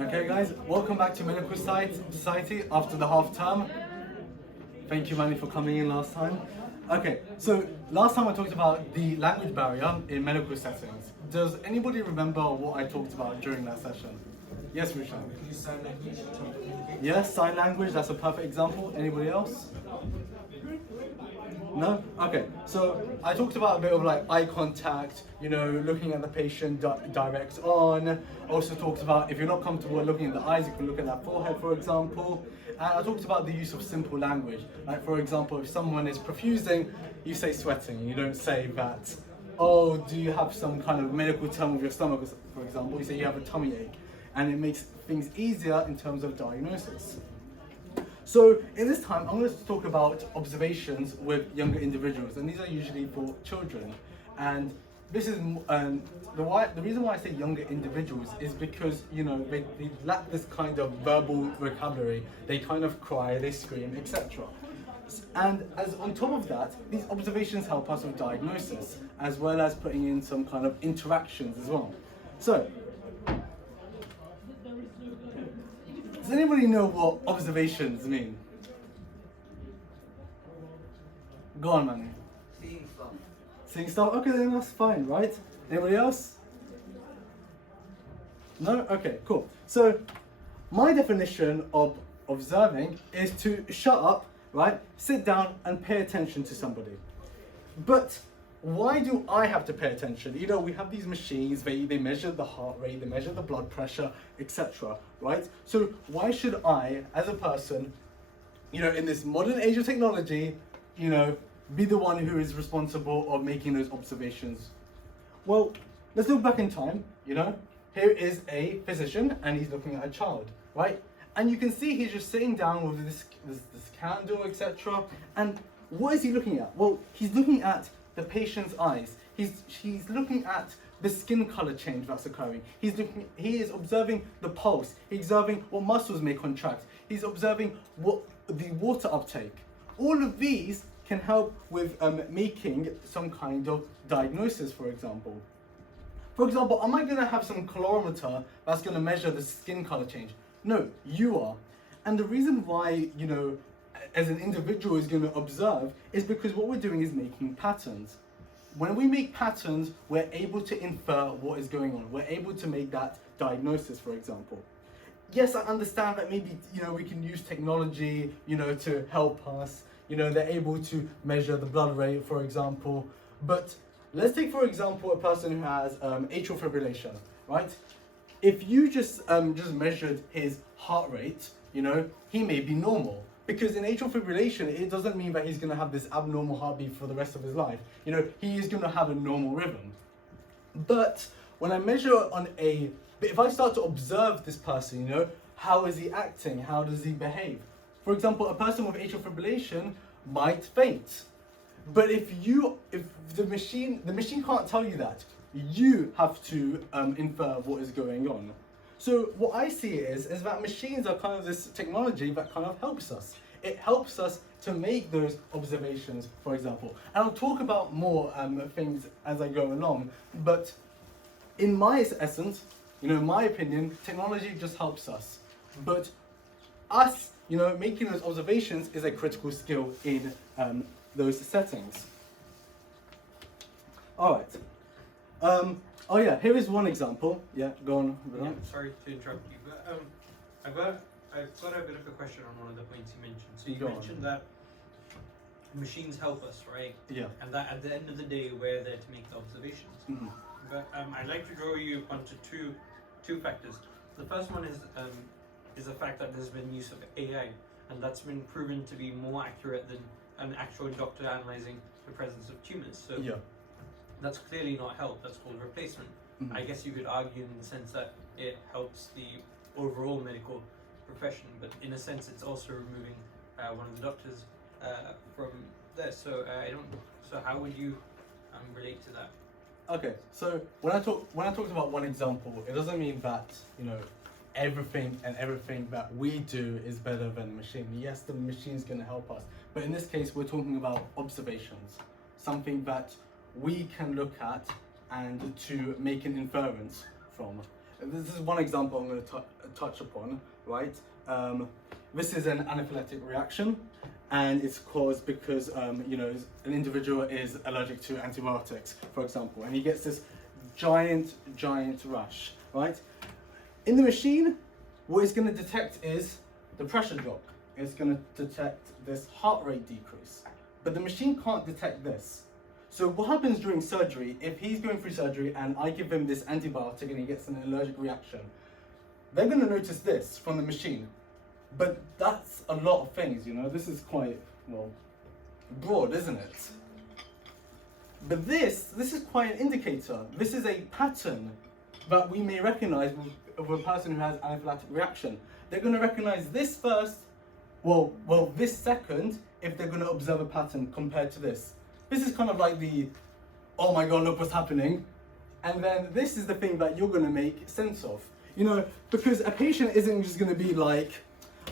Okay guys, welcome back to Medical Society after the half term. Thank you Manny for coming in last time. Okay, so last time I talked about the language barrier in medical settings. Does anybody remember what I talked about during that session? Yes, Rushan? Use sign language to communicate. Yes, sign language, that's a perfect example. Anybody else? No? Okay, so I talked about a bit of like eye contact, looking at the patient direct on. Also talked about if you're not comfortable looking at the eyes, you can look at that forehead, for example. And I talked about the use of simple language. Like for example, if someone is profusing, you say sweating. You don't say that, oh, do you have some kind of medical term with your stomach, for example. You say you have a tummy ache. And it makes things easier in terms of diagnosis. So in this time, I'm going to talk about observations with younger individuals, and these are usually for children. And this is the reason why I say younger individuals is because they lack this kind of verbal vocabulary. They kind of cry, they scream, etc. And as on top of that, these observations help us with diagnosis, as well as putting in some kind of interactions as well. So, does anybody know what observations mean? Go on, Manny. Seeing stuff. Seeing stuff? Okay, then that's fine, right? Anybody else? No? Okay, cool. So, my definition of observing is to shut up, right? Sit down and pay attention to somebody. But why do I have to pay attention? We have these machines, they measure the heart rate, they measure the blood pressure, etc. Right? So why should I, as a person, in this modern age of technology, be the one who is responsible of making those observations? Well, let's look back in time, Here is a physician and he's looking at a child, right? And you can see he's just sitting down with this candle, etc. And what is he looking at? Well, he's looking at the patient's eyes. He's looking at the skin color change that's occurring. He is observing the pulse. He's observing what muscles may contract. He's observing what the water uptake. All of these can help with making some kind of diagnosis, for example. For example, am I going to have some calorimeter that's going to measure the skin color change? No, you are. And the reason why, as an individual is going to observe is because what we're doing is making patterns. When we make patterns, we're able to infer what is going on. We're able to make that diagnosis, for example. Yes, I understand that maybe, we can use technology, to help us. They're able to measure the blood rate, for example. But let's take, for example, a person who has atrial fibrillation, right? If you just measured his heart rate, he may be normal. Because in atrial fibrillation, it doesn't mean that he's going to have this abnormal heartbeat for the rest of his life. He is going to have a normal rhythm. But when I measure if I start to observe this person, how is he acting? How does he behave? For example, a person with atrial fibrillation might faint. But if the machine can't tell you that, you have to infer what is going on. So what I see is that machines are kind of this technology that kind of helps us. It helps us to make those observations, for example. And I'll talk about more things as I go along. But in my essence, in my opinion, technology just helps us. But us, making those observations is a critical skill in those settings. All right. Oh yeah, here is one example. Yeah, go on. Yeah, sorry to interrupt you, but I've got a bit of a question on one of the points you mentioned. So you mentioned that machines help us, right? Yeah. And that at the end of the day, we're there to make the observations. Mm-hmm. But I'd like to draw you onto two factors. The first one is the fact that there's been use of AI, and that's been proven to be more accurate than an actual doctor analyzing the presence of tumors. So yeah. That's clearly not help, that's called replacement. Mm-hmm. I guess you could argue in the sense that it helps the overall medical profession, but in a sense it's also removing one of the doctors from there. So So how would you relate to that? Okay, so when I talked about one example, it doesn't mean that everything that we do is better than the machine. Yes, the machine's going to help us, but in this case we're talking about observations, something that we can look at and to make an inference from. This is one example I'm going to touch upon, right? This is an anaphylactic reaction, and it's caused because you know, an individual is allergic to antibiotics, for example, and he gets this giant rash, right? In the machine, what it's going to detect is the pressure drop. It's going to detect this heart rate decrease, but the machine can't detect this. So what happens during surgery, if he's going through surgery and I give him this antibiotic and he gets an allergic reaction, they're going to notice this from the machine. But that's a lot of things, you know, this is quite, well, broad, isn't it? But this is quite an indicator. This is a pattern that we may recognize with a person who has anaphylactic reaction. They're going to recognize this first, well, this second, if they're going to observe a pattern compared to this. This is kind of like the, oh my god, look what's happening. And then this is the thing that you're going to make sense of. You know, because a patient isn't just going to be like,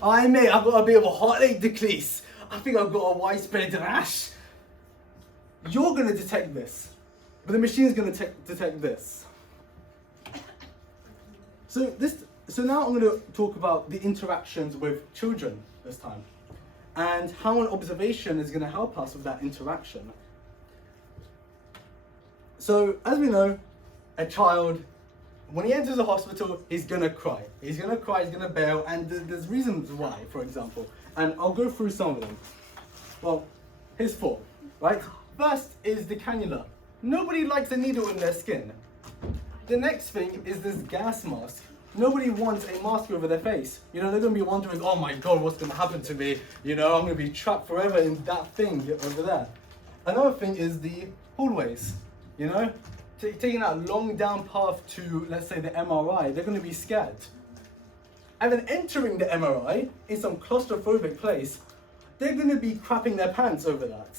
"Aye mate, I've got a bit of a heart rate decrease. I think I've got a widespread rash." You're going to detect this, but the machine's going to detect this. So now I'm going to talk about the interactions with children this time, and how an observation is going to help us with that interaction. So, as we know, a child, when he enters a hospital, he's gonna cry. He's gonna bail, and there's reasons why, for example. And I'll go through some of them. Well, here's 4, right? First is the cannula. Nobody likes a needle in their skin. The next thing is this gas mask. Nobody wants a mask over their face. You know, they're gonna be wondering, oh my god, what's gonna happen to me? You know, I'm gonna be trapped forever in that thing over there. Another thing is the hallways. You know, taking that long down path to, let's say, the MRI, they're going to be scared. And then entering the MRI in some claustrophobic place, they're going to be crapping their pants over that.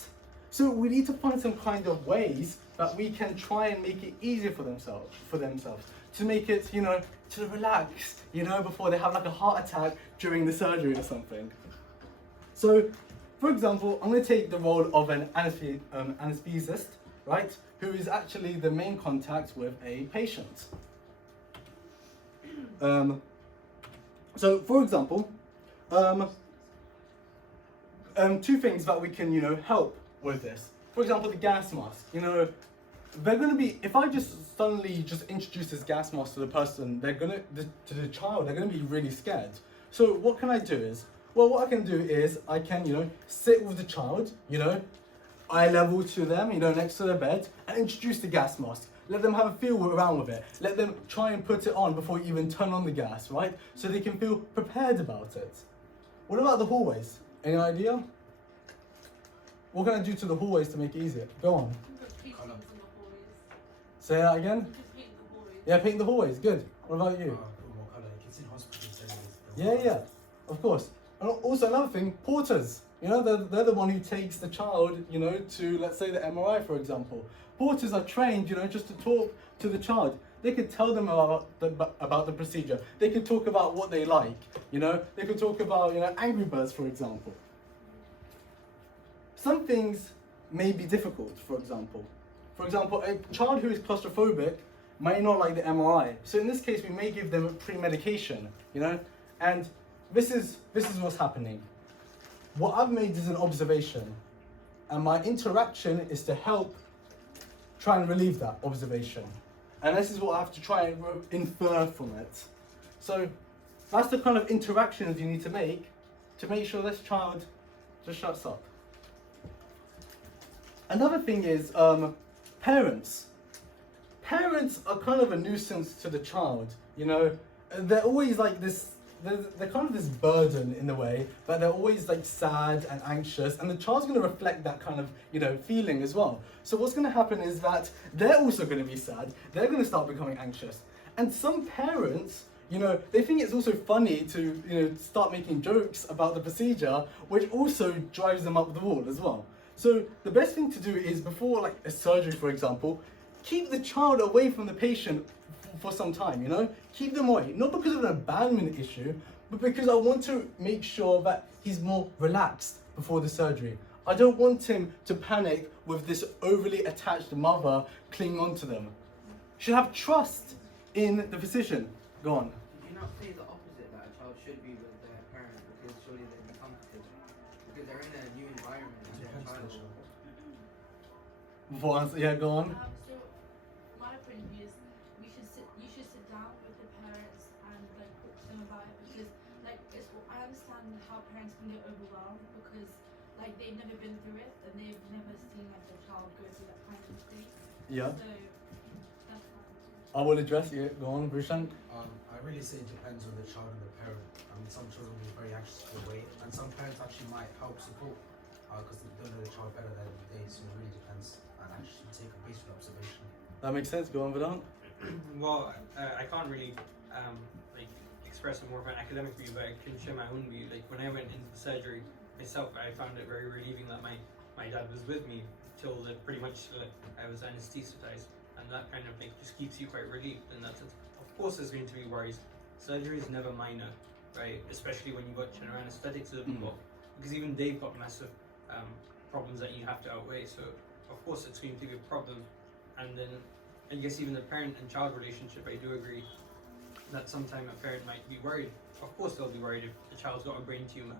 So we need to find some kind of ways that we can try and make it easier for themselves, to make it, you know, to relax, you know, before they have like a heart attack during the surgery or something. So, for example, I'm going to take the role of an anesthesist, right, who is actually the main contact with a patient. So, for example, 2 things that we can, you know, help with this. For example, the gas mask. You know, they're going to be, if I just suddenly just introduce this gas mask to the person, to the child, they're going to be really scared. So what can I do is, well, what I can do is I can, you know, sit with the child, you know, eye level to them, you know, next to their bed, and introduce the gas mask. Let them have a feel around with it. Let them try and put it on before you even turn on the gas, right? So they can feel prepared about it. What about the hallways? Any idea? What can I do to the hallways to make it easier? Go on. Say that again? Yeah, paint the hallways. Good. What about you? Yeah, of course. And also another thing, porters. You know, they're the one who takes the child, you know, to, let's say, the MRI, for example. Porters are trained, you know, just to talk to the child. They could tell them about the procedure. They could talk about what they like, you know. They could talk about, you know, Angry Birds, for example. Some things may be difficult, for example. For example, a child who is claustrophobic might not like the MRI. So in this case, we may give them a pre-medication, you know. And this is what's happening. What I've made is an observation, and my interaction is to help try and relieve that observation. And this is what I have to try and infer from it. So that's the kind of interactions you need to make sure this child just shuts up. Another thing is parents. Parents are kind of a nuisance to the child, you know. They're always like this, they're kind of this burden in a way, but they're always like sad and anxious, and the child's going to reflect that kind of, you know, feeling as well. So what's going to happen is that they're also going to be sad, they're going to start becoming anxious. And some parents, you know, they think it's also funny to, you know, start making jokes about the procedure, which also drives them up the wall as well. So the best thing to do is, before like a surgery, for example, keep the child away from the patient for some time, you know? Keep them away, not because of an abandonment issue, but because I want to make sure that he's more relaxed before the surgery. I don't want him to panic with this overly attached mother clinging on to them. You should have trust in the physician. Go on. Did you not say the opposite, that a child should be with their parent because surely they'd be comforted? Because they're in a new environment and they're a child. Before answer, yeah, go on. So my point of view is you should sit down with the parents and like talk to them about it, because like I understand how parents can get overwhelmed because like they've never been through it and they've never seen like their child go through that kind of thing. Yeah. So that's fine. I will address it. Go on, Vishank. I really say it depends on the child and the parent. I mean, some children will be very anxious to wait, and some parents actually might help support because they don't know the child better than they. So it really depends, and actually take a basic observation. That makes sense. Go on, Vedant. Well, I can't really like express a more of an academic view, but I can share my own view. Like when I went into the surgery myself, I found it very relieving that my dad was with me till pretty much I was anesthetized, and that kind of like just keeps you quite relieved in that sense. Of course, there's going to be worries. Surgery is never minor, right? Especially when you've got general anesthetics involved, because even they've got massive problems that you have to outweigh. So of course, it's going to be a problem. And then I guess even the parent and child relationship, I do agree that sometimes a parent might be worried. Of course, they'll be worried if the child's got a brain tumor,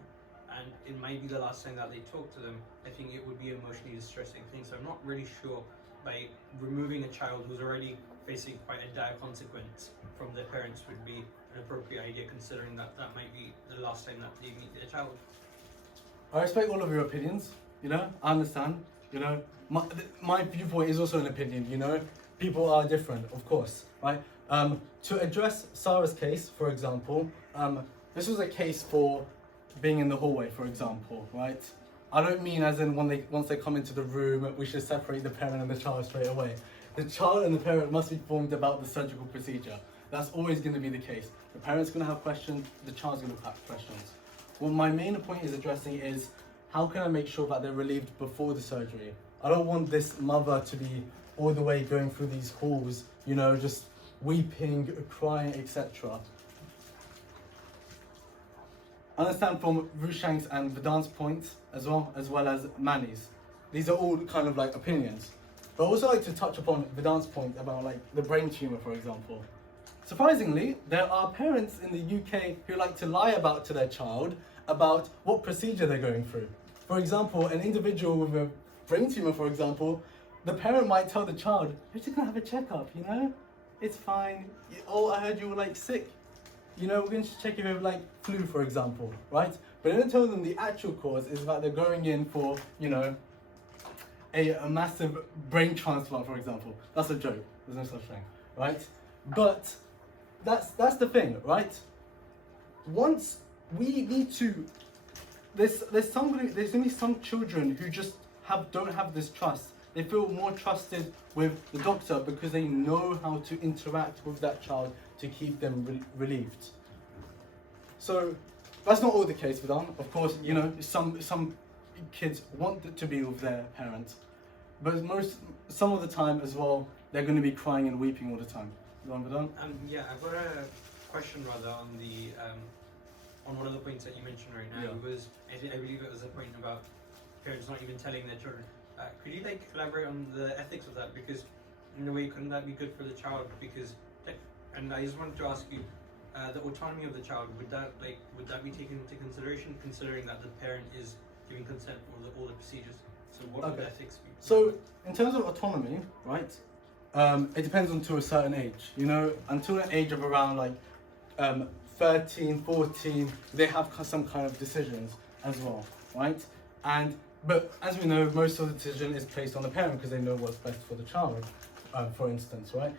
and it might be the last time that they talk to them. I think it would be an emotionally distressing thing. So I'm not really sure by removing a child who's already facing quite a dire consequence from their parents would be an appropriate idea, considering that that might be the last time that they meet their child. I respect all of your opinions. You know, I understand. You know, my viewpoint is also an opinion. You know, people are different, of course, right? To address Sarah's case, for example, this was a case for being in the hallway, for example, right? I don't mean as in once they come into the room, we should separate the parent and the child straight away. The child and the parent must be informed about the surgical procedure. That's always going to be the case. The parent's going to have questions, the child's going to have questions. What my main point is addressing is, how can I make sure that they're relieved before the surgery? I don't want this mother to be all the way going through these halls, you know, just weeping, crying, etc. I understand from Rushank's and Vedant's points as well as Mani's. These are all kind of like opinions. But I also like to touch upon Vedant's point about like the brain tumor, for example. Surprisingly, there are parents in the UK who like to lie to their child about what procedure they're going through. For example, an individual with a brain tumor, for example, the parent might tell the child, "You're just gonna have a checkup, you know? It's fine. Oh, I heard you were like sick. You know, we're going to check if you have like flu, for example, right?" But they don't tell them the actual cause is that they're going in for, you know, a massive brain transplant, for example. That's a joke. There's no such thing, right? But that's the thing, right? Once we need to, there's going to be some children who just don't have this trust. They feel more trusted with the doctor because they know how to interact with that child to keep them relieved. So that's not all the case with them. Of course, you know, some kids want to be with their parents, but some of the time as well, they're going to be crying and weeping all the time. Yeah, I've got a question rather on the on one of the points that you mentioned right now. Yeah. It was, I believe it was a point about parents not even telling their children. Could you like elaborate on the ethics of that? Because in a way, couldn't that be good for the child? Because, and I just wanted to ask you, the autonomy of the child, would that be taken into consideration, considering that the parent is giving consent for all the procedures? So what would the ethics be? So in terms of autonomy, right? It depends on to a certain age. You know, until an age of around like 13, 14, they have some kind of decisions as well, right? But as we know, most of the decision is placed on the parent because they know what's best for the child, for instance, right?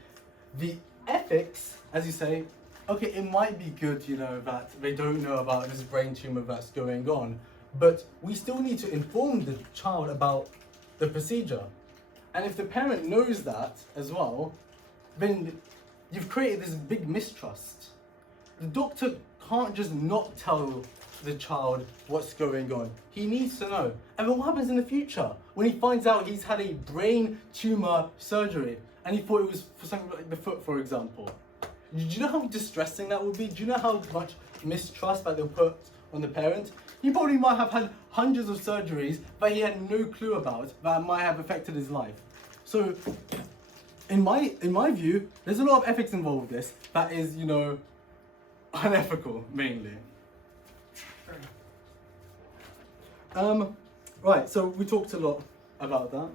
The ethics, as you say, okay, it might be good, you know, that they don't know about this brain tumor that's going on, but we still need to inform the child about the procedure. And if the parent knows that as well, then you've created this big mistrust. The doctor can't just not tell the child what's going on. He needs to know. And then what happens in the future when he finds out he's had a brain tumor surgery and he thought it was for something like the foot, for example? Do you know how distressing that would be? Do you know how much mistrust that they'll put on the parent? He probably might have had hundreds of surgeries that he had no clue about that might have affected his life. So in my view, there's a lot of ethics involved with this that is, you know, unethical mainly. Fair enough. Right, so we talked a lot about that.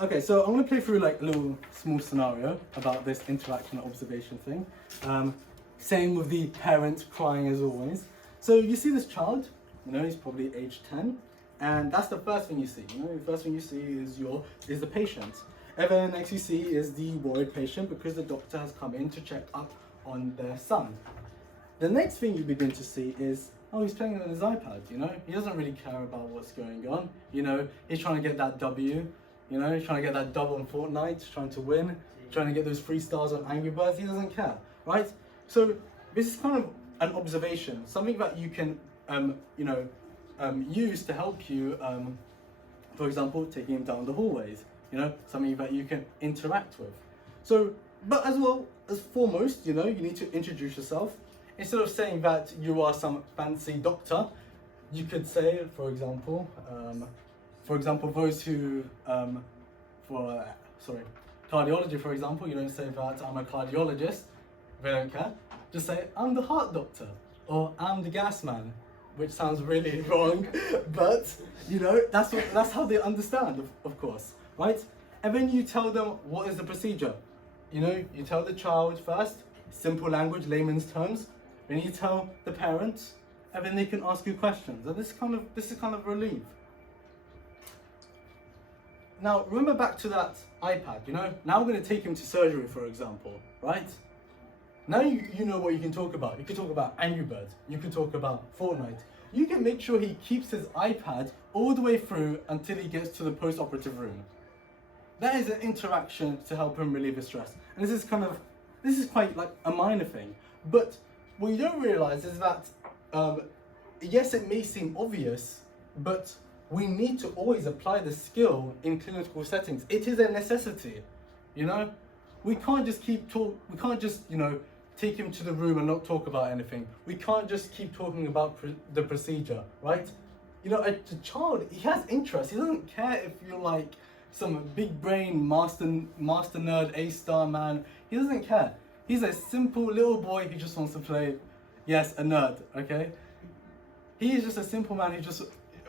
Okay, so I'm gonna play through like a little small scenario about this interaction and observation thing. Same with the parent crying as always. So you see this child, you know, he's probably age 10, and that's the first thing you see. You know, the first thing you see is the patient. And then next you see is the worried patient because the doctor has come in to check up on their son. The next thing you begin to see is, oh, he's playing on his iPad, you know? He doesn't really care about what's going on, you know? He's trying to get that W, you know? He's trying to get that double on Fortnite, trying to win, trying to get those 3 stars on Angry Birds. He doesn't care, right? So this is kind of an observation, something that you can, use to help you, for example, taking him down the hallways, you know? Something that you can interact with. So, but as well as foremost, you know, you need to introduce yourself. Instead of saying that you are some fancy doctor, you could say, for example, those who, cardiology, for example, you don't say that I'm a cardiologist, they don't care. Just say, I'm the heart doctor, or I'm the gas man, which sounds really wrong, but, you know, that's how they understand, of course, right? And then you tell them what is the procedure. You know, you tell the child first, simple language, layman's terms. Then you tell the parents, and then they can ask you questions. And this is kind of relief. Now remember back to that iPad. You know, now we're going to take him to surgery, for example, right? Now you know what you can talk about. You can talk about Angry Birds. You can talk about Fortnite. You can make sure he keeps his iPad all the way through until he gets to the post-operative room. That is an interaction to help him relieve his stress. And this is quite like a minor thing, but what you don't realize is that, yes, it may seem obvious, but we need to always apply the skill in clinical settings. It is a necessity, you know? We can't just you know, take him to the room and not talk about anything. We can't just keep talking about the procedure, right? You know, a child, he has interest. He doesn't care if you're like some big brain master nerd, A-star man. He doesn't care. He's a simple little boy who just wants to play, yes, a nerd, okay? He is just a simple man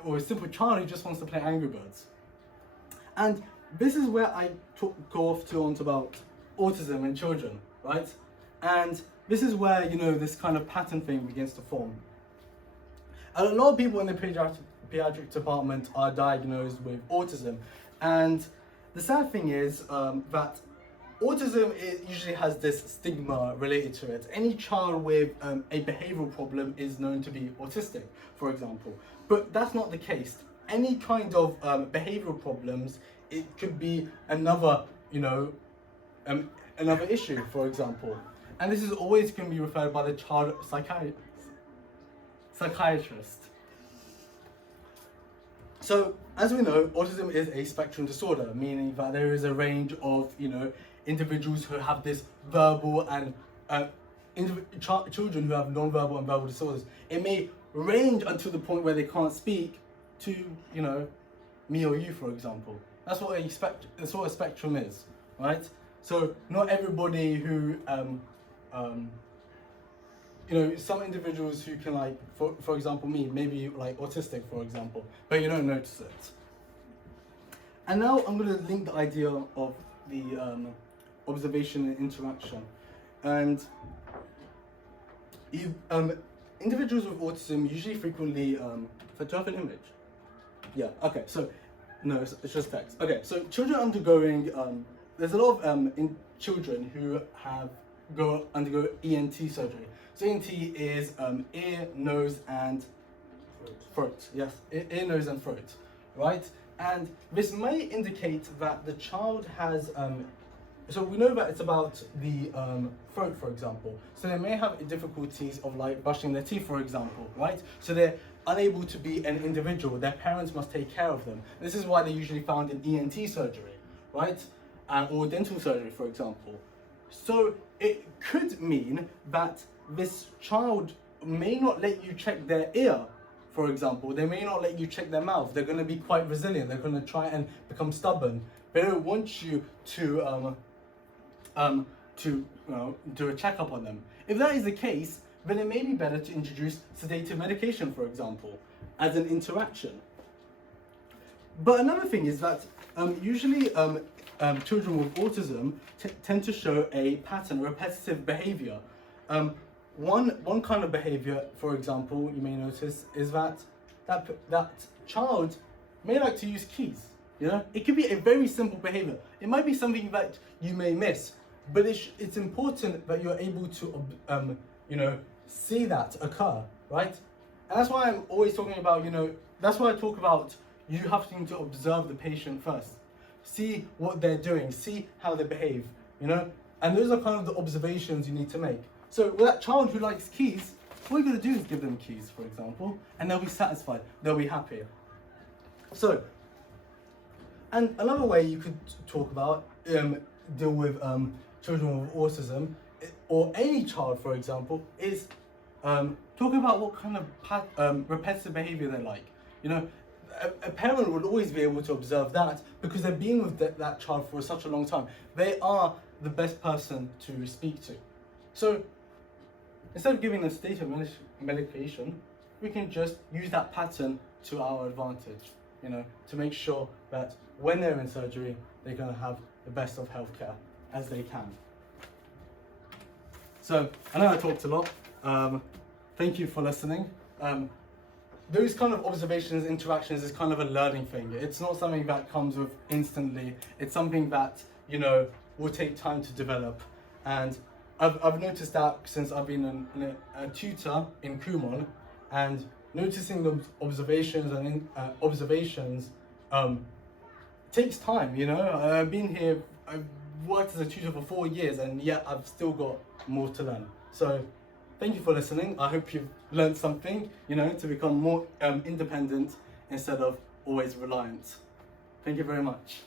or a simple child who just wants to play Angry Birds. And this is where I go off on about autism in children, right? And this is where, you know, this kind of pattern thing begins to form. And a lot of people in the pediatric department are diagnosed with autism. And the sad thing is that autism usually has this stigma related to it. Any child with a behavioral problem is known to be autistic, for example. But that's not the case. Any kind of behavioral problems, it could be another, you know, another issue, for example. And this is always going to be referred by the child psychiatrist. So, as we know, autism is a spectrum disorder, meaning that there is a range of, you know, individuals who have this verbal and children who have non-verbal and verbal disorders. It may range until the point where they can't speak to, you know, me or you, for example. That's what a spectrum is, right? So not everybody who, you know, some individuals who can, like, for example, me, maybe like autistic, for example, but you don't notice it. And now I'm going to link the idea of the observation and interaction. And individuals with autism usually frequently, do you have an image? Yeah, okay, so, no, it's just text. Okay, so children undergoing, there's a lot of children who undergo ENT surgery. So ENT is ear, nose, and throat. Yes, ear, nose, and throat, right? And this may indicate that the child has, so we know that it's about the throat, for example. So they may have difficulties of like brushing their teeth, for example, right? So they're unable to be an individual. Their parents must take care of them. This is why they're usually found in ENT surgery, right? Or dental surgery, for example. So it could mean that this child may not let you check their ear, for example, they may not let you check their mouth. They're going to be quite resilient. They're going to try and become stubborn. They don't want you to do a checkup on them. If that is the case, then it may be better to introduce sedative medication, for example, as an interaction. But another thing is that usually children with autism tend to show a pattern, repetitive behavior. One kind of behavior, for example, you may notice is that child may like to use keys. You know, it could be a very simple behavior. It might be something that you may miss, but it's important that you're able to see that occur, right? And that's why I'm always talking about, that's why I talk about you have to observe the patient first. See what they're doing, see how they behave, and those are kind of the observations you need to make. So with that child who likes keys, what you're going to do is give them keys, for example, and they'll be satisfied, they'll be happy. So, and another way you could talk about, deal with children with autism, or any child, for example, is talking about what kind of repetitive behavior they like. A parent would always be able to observe that because they're being with that child for such a long time. They are the best person to speak to. So instead of giving a sedative medication, we can just use that pattern to our advantage, to make sure that when they're in surgery, they're going to have the best of healthcare as they can. So I know I talked a lot. Thank you for listening. Those kind of observations, interactions is kind of a learning thing. It's not something that comes with instantly. It's something that, will take time to develop. And I've noticed that since I've been a tutor in Kumon, and noticing those observations and observations takes time, I've been here, I've worked as a tutor for 4 years, and yet I've still got more to learn. So thank you for listening. I hope you've learned something, to become more independent instead of always reliant. Thank you very much.